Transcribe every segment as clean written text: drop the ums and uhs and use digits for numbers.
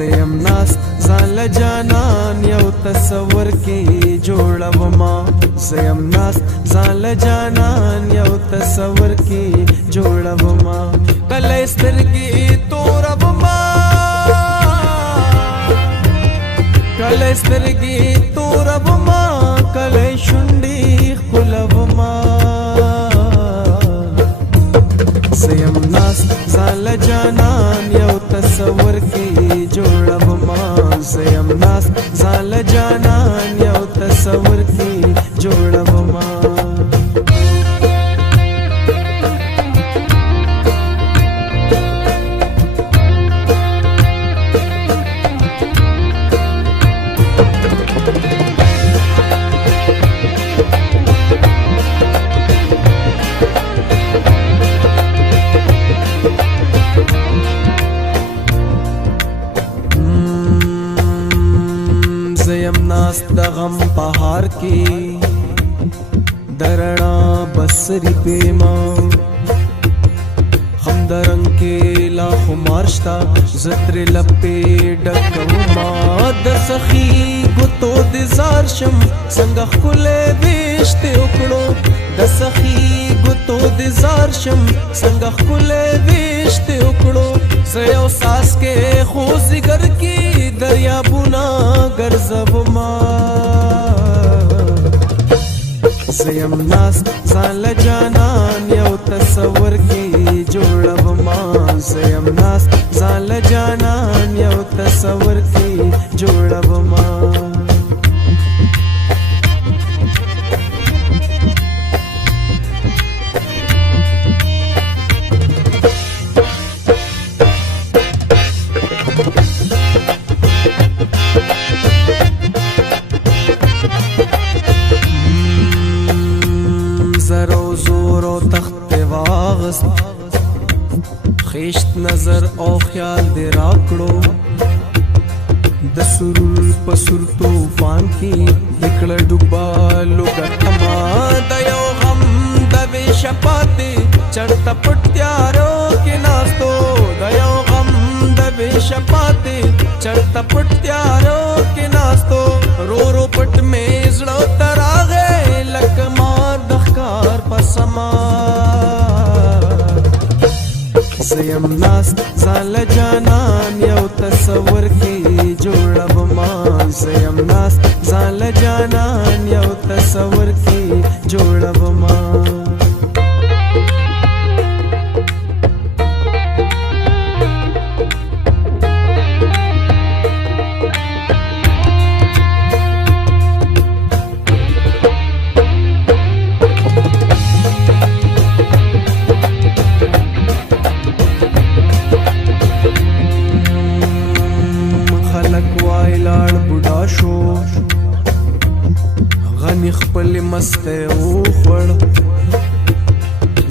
زیم ناست ځان له جانان یو تصور کې جوړوما زیم ناست ځان له جانان یو تصور کې جوړوما کله سترګې توربما کله سترګې توربما کله شونډې ښکلوما زیم ناست ځان له جانان یو تصور کې جوړوما زیم ناست ځان له جانان یو تصور کې جوړوما زیم ناست د غم پهار کې درنا بسری پیما هم درنګ کې لا خمارشتا زتر لپې ډکوما د سخی ګوتو د زار شم څنګه خلې وشته وکړو د سخی ګوتو د زار شم څنګه خلې وشته وکړو زيو ساس کې خو زګر کې دریابونه ګرځوما زیم ناست ځان له جانان یو تصور کې جوړوما زیم ناست ځان له جانان یو تصور کې جوړوما زرو زورو تخت واغست خیشت نظر او خیال دی راکړو د سرور پسور طوفان کی نکړه ډوبا لوګتما د یو غم د وشپاتې چړته پټیارو کې ناستو د یو غم د وشپاتې چړته پټیارو کې ناستو رو رو پټ مې زړه تراغه لکما پسما زیم ناست ځان له جانان یو تصور کې جوړوما زیم ناست ځان له جانان یو تصور کې جوړوما غنی خپل مسته او خړ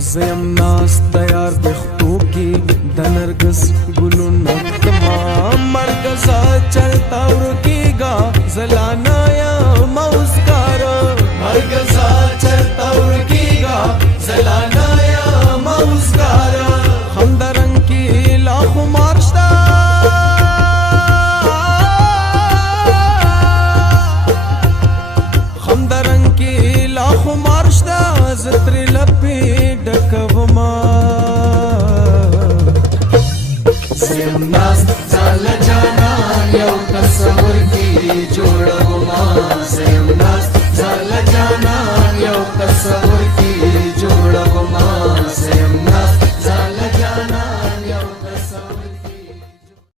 زیم ناست تیار بختو کی د نرګس ګلونه تمام مرګزا چلتا ورکیگا زلانا یا موسکار مرګزا چلتا ورکیگا زلانا یا موسکار هم درنګ کی لاخو مارشتا زتر لپې ډکوما زیم ناست ځان له جانان یو تصور کې جوړوما زیم ناست ځان له جانان یو تصور کې